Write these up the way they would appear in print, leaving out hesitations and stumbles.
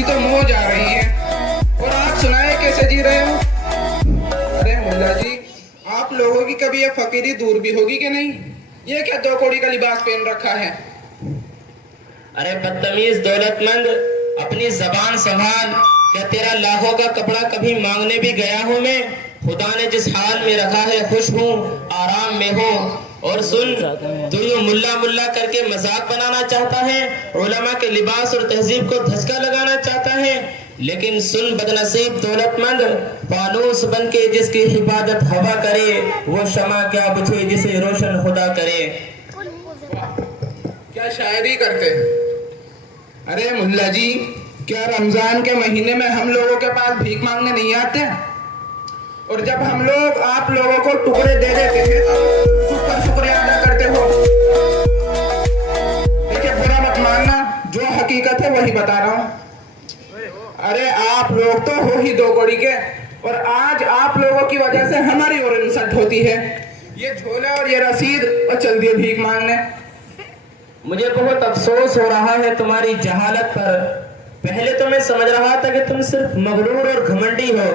अपनी तो मौज आ रही है और आप सुनाए कैसे जी रहे हो? अरे मुल्ला जी, आप लोगों की कभी ये फकीरी दूर भी होगी कि नहीं? ये क्या दो कौड़ी का लिबास पहन रखा है? अरे बदतमीज दौलतमंद, अपनी जबान संभाल। क्या तेरा लाखों का कपड़ा कभी मांगने भी गया हूँ मैं? खुदा ने जिस हाल में रखा है खुश हूँ, आराम में हूँ। और सुन, तू यूं मुल्ला मुल्ला करके मजाक बनाना चाहता है, उलमा के लिबास और तहजीब को धचका लगाना चाहता है। लेकिन सुन बदनसीब दौलतमंद, फानूस बन के जिसकी हिफाजत हवा करे, वो शमा क्या बुझे जिसे रोशन खुदा करे। क्या शायरी करते? अरे मुल्ला जी, क्या रमजान के महीने में हम लोगों के पास भीख मांगने नहीं आते? और जब हम लोग आप लोगों को टुकड़े दे देते हैं तो चुप कर शुक्रिया अदा करते हो। देखिए, बुरा मत मानना, जो हकीकत है वही बता रहा हूँ। अरे आप लोग तो हो ही दो कौड़ी के, और आज आप लोगों की वजह से हमारी और इंसल्ट होती है। ये झोला और ये रसीद, और चल दिए भीख मांगने। मुझे बहुत अफसोस हो रहा है तुम्हारी जहालत पर। पहले तो मैं समझ रहा था कि तुम सिर्फ मगरूर और घमंडी हो,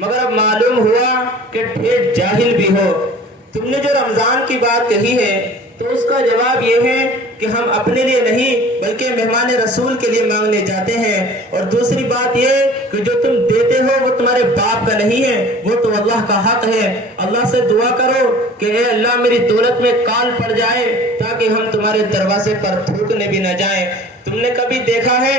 मगर अब मालूम हुआ कि ठेठ जाहिल भी हो। तुमने जो रमजान की बात कही है तो उसका जवाब ये है कि हम अपने लिए नहीं बल्कि मेहमान रसूल के लिए मांगने जाते हैं। और दूसरी बात ये कि जो तुम देते हो वो तुम्हारे बाप का नहीं है, वो तो अल्लाह का हक है। अल्लाह से दुआ करो कि ए अल्लाह मेरी दौलत में काल पड़ जाए ताकि हम तुम्हारे दरवाजे पर थूकने भी न जाएं। तुमने कभी देखा है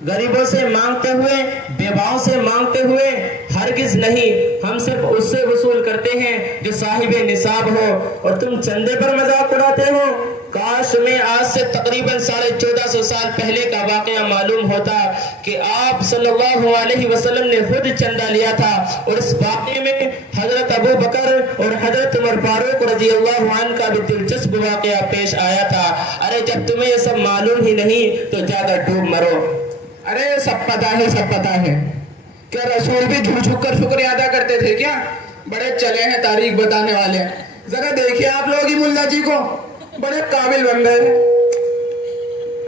गरीबों से मांगते हुए, बेवाओं से मांगते हुए? हरगिज नहीं। हम सिर्फ उससे वसूल करते हैं जो साहिबे निसाब हो, और तुम चंदे पर मजाक उड़ाते हो। काश में आज से तकरीबन 1450 साल पहले का वाकया मालूम होता कि आप सल्लल्लाहु अलैहि वसल्लम ने खुद चंदा लिया था, और इस वाकये में हजरत अबू बकर और हजरत उमर फारूक रज़ियल्लाहु अन्हु का भी दिलचस्प वाकया पेश आया था। अरे जब तुम्हें ये सब मालूम ही नहीं तो जाकर डूब मरो। अरे सब पता है, सब पता है। क्या रसूल भी झुक झुक कर शुक्रिया अदा करते थे क्या? बड़े चले हैं तारीख बताने वाले। जरा देखिए आप लोग ही मुल्ला जी को, बड़े काबिल बन गए।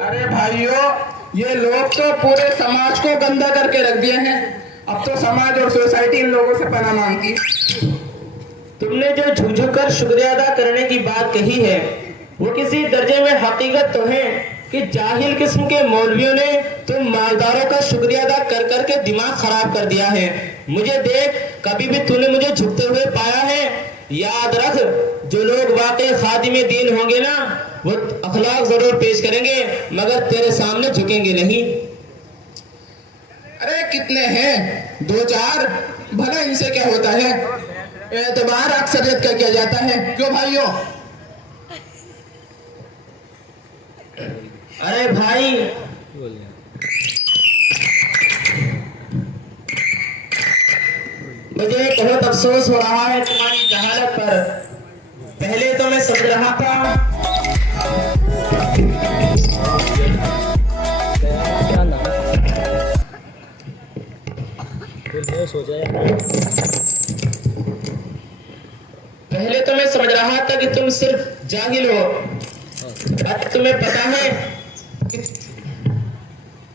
अरे भाइयों, ये लोग तो पूरे समाज को गंदा करके रख दिए हैं। अब तो समाज और सोसाइटी इन लोगों से पनाह मांगती। तुमने जो झुक झुक कर शुक्रिया अदा करने की बात कही है वो किसी दर्जे में हकीकत तो है कि जाहिल किस्म के मौलवियों ने तुम मालदारों का शुक्रिया अदा कर करके दिमाग खराब कर दिया है। मुझे देख, कभी भी तूने मुझे झुकते हुए पाया है? याद रख, जो लोग वाकई खादिमे दीन होंगे ना, वो अखलाक जरूर पेश करेंगे मगर तेरे सामने झुकेंगे नहीं। अरे कितने हैं? 2-4? भला इनसे क्या होता है? एतबार अक्सरियत का किया जाता है, क्यों भाइयों? अरे भाई, मुझे बहुत अफसोस हो रहा है तुम्हारी जहालत पर। पहले तो मैं समझ रहा था कि तुम सिर्फ जाहिल हो। अब तुम्हें पता है,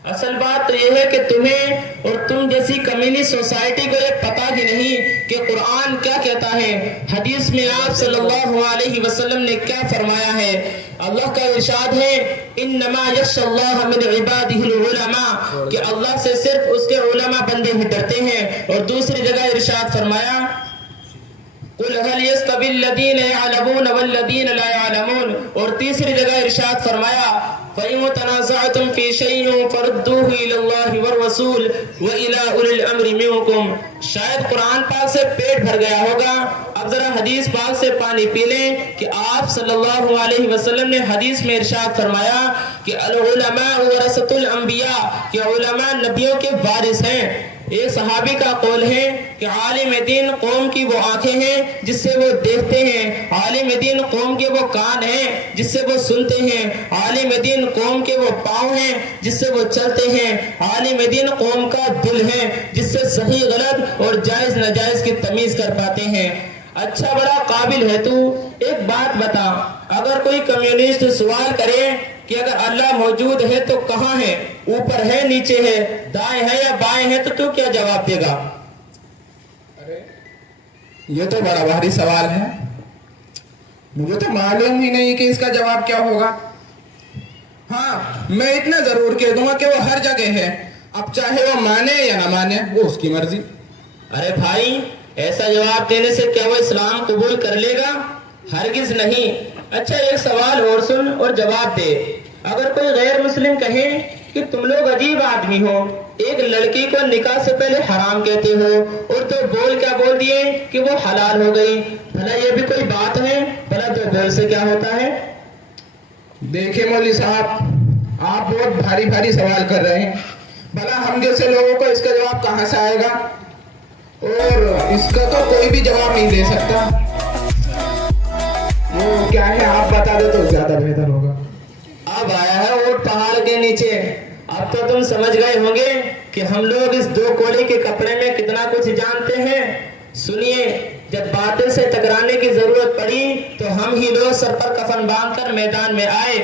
असल बात तो यह है कि तुम्हें और तुम जैसी कम्युनी सोसाइटी को ये पता ही नहीं कि कुरान क्या कहता है, हदीस में आप सल्लल्लाहु अलैहि वसल्लम ने क्या फरमाया है। अल्लाह का इरशाद है, इन्नमा यख्शल्लाह मिन इबादिहिल उलमा, कि अल्लाह से सिर्फ उसके उलमा बंदे ही डरते हैं। और दूसरी जगह इरशाद फरमाया, कुल हल यस्तविल लदीन यअलमून वल्लदीन ला यअलमून। और तीसरी जगह इरशाद फरमाया, फ़इन तनाज़अतुम फ़ी शैइन फरुद्दूहु इलल्लाहि वर रसूल व इला उलिल अम्रि मिनकुम। शायद कुरान पाक से पेट भर गया होगा, अब जरा हदीस पाक से पानी पी लें कि आप सल्लल्लाहु अलैहि वसल्लम ने हदीस में इरशाद फरमाया कि अल उलमा वरसतुल अंबिया, कि उलमा नबियों के वारिस हैं। एक सहाबी का कौल है कि आलिम दीन कौम की वो आंखें हैं जिससे वो देखते हैं, आलिम दीन कौम के वो कान हैं जिससे वो सुनते हैं, आलिम दीन कौम के वो पाँव हैं जिससे वो चलते हैं, आलिम दीन कौम का दिल है जिससे सही गलत और जायज नाजायज की तमीज कर पाते हैं। अच्छा बड़ा काबिल है तू। एक बात बता, अगर कोई कम्युनिस्ट सवाल करे कि अगर अल्लाह मौजूद है तो कहाँ है, ऊपर है, नीचे है, दाएं है या बाएं है, तो तू क्या जवाब देगा? अरे ये तो बड़ा भारी सवाल है, मुझे तो मालूम ही नहीं कि इसका जवाब क्या होगा। हाँ, मैं इतना जरूर कह दूंगा कि वो हर जगह है, अब चाहे वो माने या ना माने वो उसकी मर्जी। अरे भाई, ऐसा जवाब देने से क्या वो इस्लाम कबूल कर लेगा? हरगिज नहीं। अच्छा, एक सवाल और सुन और जवाब दे। अगर कोई गैर मुस्लिम कहे कि तुम लोग अजीब आदमी हो, एक लड़की को निकाह से पहले हराम कहते हो और तो बोल क्या बोल दिए कि वो हलाल हो गई, भला ये भी कोई बात है? भला दो बोल से क्या होता है? देखिए मौलवी साहब, आप बहुत भारी भारी सवाल कर रहे हैं। भला हम जैसे लोगों को इसका जवाब कहाँ से आएगा, और इसका तो कोई भी जवाब नहीं दे सकता। वो क्या है आप बता दो तो ज्यादा बेहतर होगा। अब आया है ऊंट पहाड़ के नीचे। अब तो तुम समझ गए होंगे कि हम लोग इस 2 कोड़े के कपड़े में कितना कुछ जानते हैं। सुनिए, जब बातिल से टकराने की जरूरत पड़ी तो हम ही लोग सर पर कफन बांधकर मैदान में आए।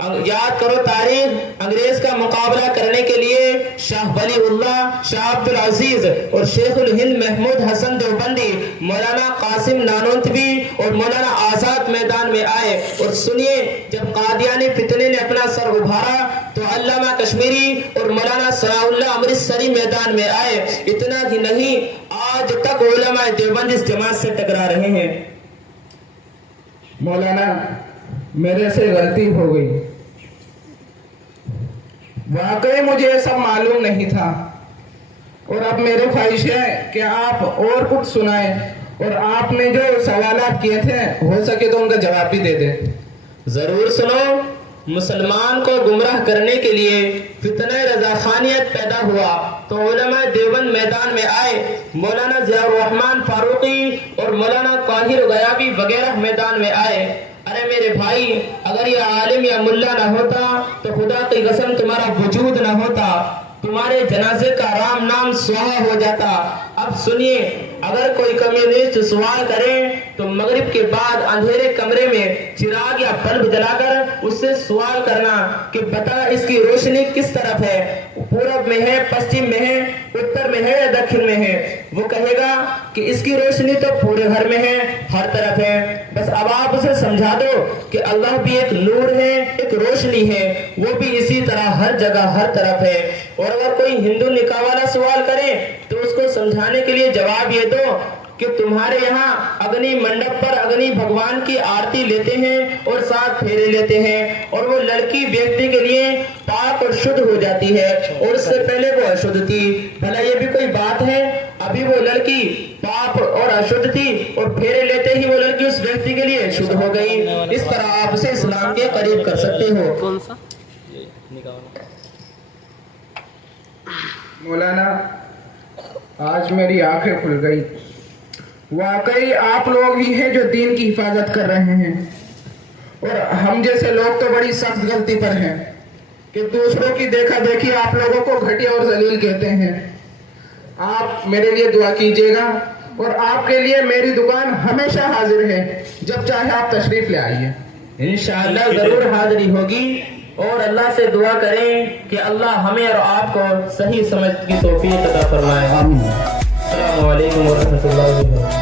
याद करो तारीख, अंग्रेज का मुकाबला करने के लिए शाह वलीउल्लाह, शाह अब्दुल अजीज और शेखुल हिंद महमूद हसन देवबंदी, मौलाना कासिम नानोतवी और मौलाना आजाद मैदान में आए। और सुनिए, जब कादियानी फितने ने अपना सर उभारा तो अल्लामा कश्मीरी और मौलाना सनाउल्लाह अमृतसरी मैदान में आए। इतना ही नहीं, आज तक उलमा देवबंद इस जमात से टकरा रहे हैं। मौलाना, मेरे से गलती हो गई, वाकई मुझे ये सब मालूम नहीं था, और अब मेरी ख्वाहिश है कि आप और कुछ सुनाएं, और आपने जो सवालात किए थे हो सके तो उनका जवाब भी दे दें। जरूर सुनो। मुसलमान को गुमराह करने के लिए फितने रजाखानियत पैदा हुआ तो उलमा देवबंद मैदान में आए। मौलाना जियाउर रहमान फारूकी और मौलाना ताहिर गयाबी वगैरह मैदान में आए। अरे मेरे भाई, अगर ये आलिम या मुल्ला ना होता तो खुदा की कसम तुम्हारा वजूद ना होता, तुम्हारे जनाजे का राम नाम सुहा हो जाता। अब सुनिए, अगर कोई कम्युनिस्ट सवाल करे तो मगरिब के बाद अंधेरे कमरे में चिराग या बल्ब जलाकर उससे सवाल करना कि बता इसकी रोशनी किस तरफ है, पूरब में है, पश्चिम में है, उत्तर में है या दक्षिण में है। वो कहेगा कि इसकी रोशनी तो पूरे घर में है, हर तरफ है। बस अब आप उसे समझा दो कि अल्लाह भी एक नूर है, एक रोशनी है, वो भी इसी तरह हर जगह हर तरफ है। और अगर कोई हिंदू निकाह वाला सवाल करे तो उसको समझाने के लिए जवाब ये दो कि तुम्हारे यहाँ अग्नि मंडप पर अग्नि भगवान की आरती लेते हैं और 7 फेरे लेते हैं, और वो लड़की व्यक्ति के लिए पाक और शुद्ध हो जाती है और उससे पहले वो अशुद्ध थी। भला ये भी कोई बात है? अभी वो लड़की पाप और अशुद्ध थी और फेरे लेते ही वो लड़की उस व्यक्ति के लिए शुद्ध हो गई। इस तरह आप उसे इस्लाम के करीब कर सकते हो। कौन सा? मौलाना, आज मेरी आंखें खुल गई। वाकई आप लोग ही हैं जो दीन की हिफाजत कर रहे हैं, और हम जैसे लोग तो बड़ी सख्त गलती पर हैं कि दूसरों की देखा देखी आप लोगों को घटिया और जलील कहते हैं। आप मेरे लिए दुआ कीजिएगा, और आपके लिए मेरी दुकान हमेशा हाजिर है, जब चाहे आप तशरीफ ले आइए। इंशाअल्लाह जरूर हाजिरी होगी, और अल्लाह से दुआ करें कि अल्लाह हमें और आपको सही समझ की तौफीक अता फरमाए। आमीन। अस्सलामु अलैकुम व रहमतुल्लाहि व बरकातहू।